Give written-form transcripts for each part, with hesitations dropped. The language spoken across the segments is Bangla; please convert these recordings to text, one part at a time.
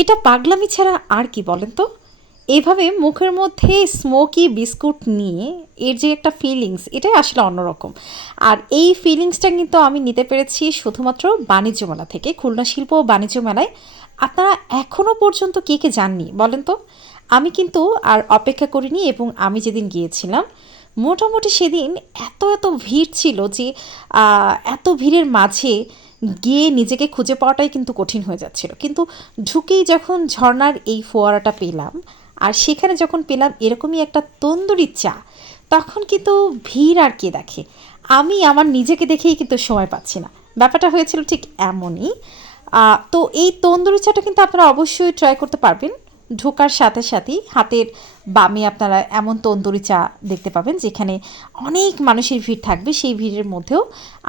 এটা পাগলামি ছাড়া আর কি বলেন তো? এভাবে মুখের মধ্যে স্মোকি বিস্কুট নিয়ে এর যে একটা ফিলিংস, এটাই আসলে অন্যরকম। আর এই ফিলিংসটা কিন্তু আমি নিতে পেরেছি শুধুমাত্র বাণিজ্য মেলা থেকে, খুলনা শিল্প ও বাণিজ্য মেলায়। আপনারা এখনও পর্যন্ত কে কে যাননি বলেন তো? আমি কিন্তু আর অপেক্ষা করিনি, এবং আমি যেদিন গিয়েছিলাম মোটামুটি সেদিন এত এত ভিড় ছিল যে এত ভিড়ের মাঝে গিয়ে নিজেকে খুঁজে পাওয়াটাই কিন্তু কঠিন হয়ে যাচ্ছিল। কিন্তু ঢুকেই যখন ঝর্ণার এই ফোয়ারাটা পেলাম, আর সেখানে যখন পেলাম এরকমই একটা তন্দুরি চা, তখন কিন্তু ভিড় আর কে দেখে, আমি আমার নিজেকে দেখেই কিন্তু সময় পাচ্ছি না। ব্যাপারটা হয়েছিল ঠিক এমনই। তো এই তন্দুরি চাটা কিন্তু আপনারা অবশ্যই ট্রাই করতে পারবেন। ঢোকার সাথে সাথেই হাতের বামে আপনারা এমন তন্দুরি চা দেখতে পাবেন যেখানে অনেক মানুষের ভিড় থাকবে। সেই ভিড়ের মধ্যেও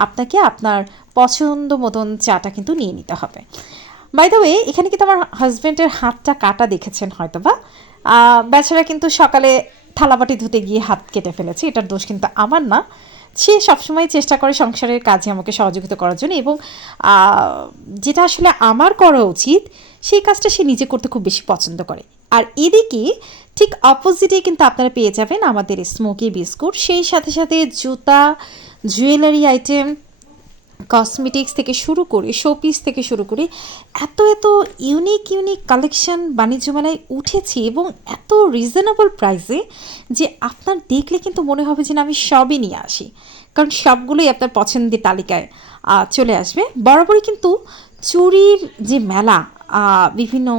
আপনাকে আপনার পছন্দ মতন চাটা কিন্তু নিয়ে নিতে হবে। বাই দ্য ওয়ে, এখানে কিন্তু আমার হাজব্যান্ডের হাতটা কাটা দেখেছেন হয়তো বা। বেচারা কিন্তু সকালে থালাবাটি ধুতে গিয়ে হাত কেটে ফেলেছে, এটার দোষ কিন্তু আমার না। সে সবসময় চেষ্টা করে সংসারের কাজে আমাকে সহযোগিতা করার জন্য, এবং যেটা আসলে আমার করা উচিত সেই কাজটা সে নিজে করতে খুব বেশি পছন্দ করে। আর এদিকে ঠিক অপোজিটে কিন্তু আপনারা পেয়ে যাবেন আমাদের স্মোকি বিস্কুট, সেই সাথে সাথে জুতা, জুয়েলারি আইটেম, কসমেটিক্স থেকে শুরু করে, শোপিস থেকে শুরু করে এত এত ইউনিক ইউনিক কালেকশন বাণিজ্য মেলায় উঠেছে, এবং এত রিজনেবল প্রাইসে যে আপনার দেখলে কিন্তু মনে হবে যে না, আমি সবই নিয়ে আসি। কারণ সবগুলোই আপনার পছন্দের তালিকায় চলে আসবে। বরাবরই কিন্তু চুড়ির যে মেলা, বিভিন্ন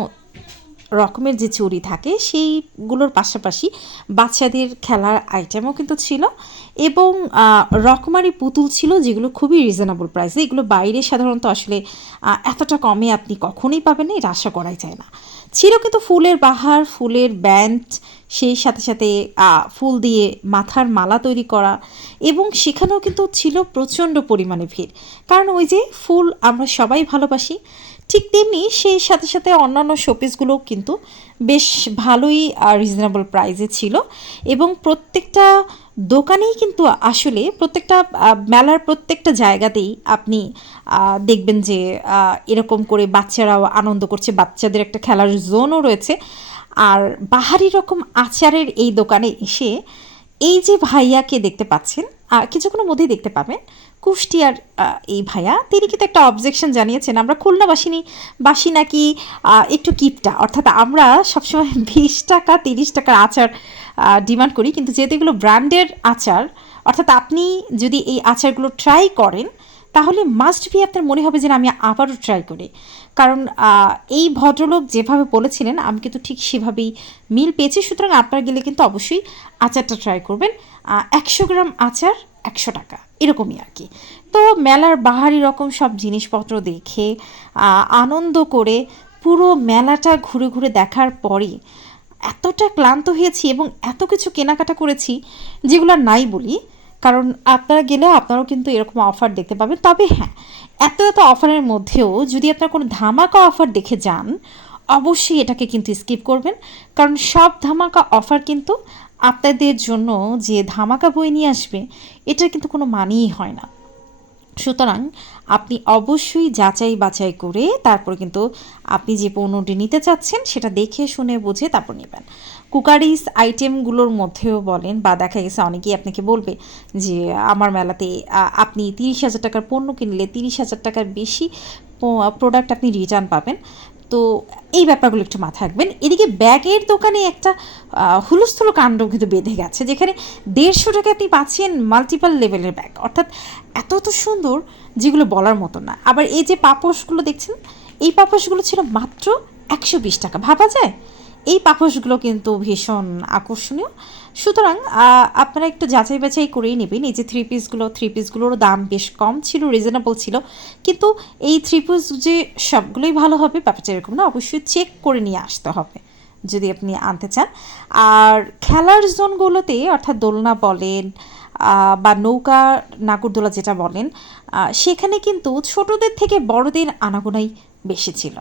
রকমের যে চুড়ি থাকে সেইগুলোর পাশাপাশি বাচ্চাদের খেলার আইটেমও কিন্তু ছিল, এবং রকমারি পুতুল ছিল যেগুলো খুবই রিজনেবল প্রাইসে। এগুলো বাইরে সাধারণত আসলে এতটা কমে আপনি কখনোই পাবেন না, এটা আশা করাই যায় না। ছিল কিন্তু ফুলের বাহার, ফুলের ব্যান্ড, সেই সাথে সাথে ফুল দিয়ে মাথার মালা তৈরি করা, এবং সেখানেও কিন্তু ছিল প্রচণ্ড পরিমাণে ভিড়। কারণ ওই যে ফুল আমরা সবাই ভালোবাসি, ঠিক তেমনি সেই সাথে সাথে অন্যান্য শোপিসগুলোও কিন্তু বেশ ভালোই রিজনেবল প্রাইসে ছিল। এবং প্রত্যেকটা দোকানেই কিন্তু আসলে প্রত্যেকটা মেলার প্রত্যেকটা জায়গাতেই আপনি দেখবেন যে এরকম করে বাচ্চারাও আনন্দ করছে, বাচ্চাদের একটা খেলার জোনও রয়েছে। আর বাহারি রকম আচারের এই দোকানে এসে এই যে ভাইয়াকে দেখতে পাচ্ছেন, কিছুক্ষণের মধ্যেই দেখতে পাবেন, কুষ্টিয়ার এই ভাইয়া, তিনি কিন্তু একটা অবজেকশন জানিয়েছেন, আমরা খুলনাবাসী নাকি একটু কিপটা, অর্থাৎ আমরা সবসময় 20 টাকা 30 টাকার আচার ডিমান্ড করি, কিন্তু যেহেতু এগুলো ব্র্যান্ডের আচার, অর্থাৎ আপনি যদি এই আচারগুলো ট্রাই করেন তাহলে মাস্ট বি আপনার মনে হবে যে আমি আবারও ট্রাই করি। কারণ এই ভদ্রলোক যেভাবে বলেছিলেন আমি কিন্তু ঠিক সেভাবেই মিল পেয়েছি। সুতরাং আপনারা গেলে কিন্তু অবশ্যই আচারটা ট্রাই করবেন। 100 গ্রাম আচার 100 টাকা, এরকমই আর কি। তো মেলার বাহারি রকম সব জিনিসপত্র দেখে আনন্দ করে পুরো মেলাটা ঘুরে ঘুরে দেখার পরে এতটা ক্লান্ত হয়েছি, এবং এত কিছু কেনাকাটা করেছি যেগুলো নাই বলি। কারণ আপনারা গেলে আপনারাও কিন্তু এরকম অফার দেখতে পাবেন। তবে হ্যাঁ, এত এত অফারের মধ্যেও যদি আপনারা কোনো ধামাকা অফার দেখে যান, অবশ্যই এটাকে কিন্তু স্কিপ করবেন। কারণ সব ধামাকা অফার কিন্তু আপনাদের জন্য যে ধামাকা বয়ে নিয়ে আসবে, এটার কিন্তু কোনো মানেই হয় না। সুতরাং আপনি অবশ্যই যাচাই বাছাই করে তারপর কিন্তু আপনি যে পণ্যটি নিতে চাচ্ছেন সেটা দেখে শুনে বুঝে তারপর নেবেন। কুকারিস আইটেমগুলোর মধ্যেও বলেন, বা দেখা গেছে অনেকেই আপনাকে বলবে যে আমার মেলাতে আপনি 30,000 টাকার পণ্য কিনলে 30,000 টাকার বেশি প্রোডাক্ট আপনি রিটার্ন পাবেন। তো এই ব্যাপারগুলো একটু মাথায় রাখবেন। এদিকে ব্যাগের দোকানে একটা হুলস্থুল কাণ্ড কিন্তু বেঁধে গেছে, যেখানে 150 টাকা আপনি পাচ্ছেন মাল্টিপল লেভেলের ব্যাগ, অর্থাৎ এত এত সুন্দর যেগুলো বলার মতো না। আবার এই যে পাপোশগুলো দেখছেন, এই পাপোশগুলো ছিল মাত্র 120 টাকা, ভাবা যায়? এই পাপোশগুলো কিন্তু ভীষণ আকর্ষণীয়। সুতরাং আপনারা একটু যাচাই বাছাই করেই নেবেন। এই যে থ্রি পিসগুলোরও দাম বেশ কম ছিল, রিজনেবল ছিল। কিন্তু এই থ্রি পিস যে সবগুলোই ভালো হবে ব্যাপারটা এরকম না, অবশ্যই চেক করে নিয়ে আসতে হবে যদি আপনি আনতে চান। আর খেলার জোনগুলোতে, অর্থাৎ দোলনা বলেন বা নৌকা নাগরদোলা যেটা বলেন, সেখানে কিন্তু ছোটদের থেকে বড়দের আনাগোনাই বেশি ছিল।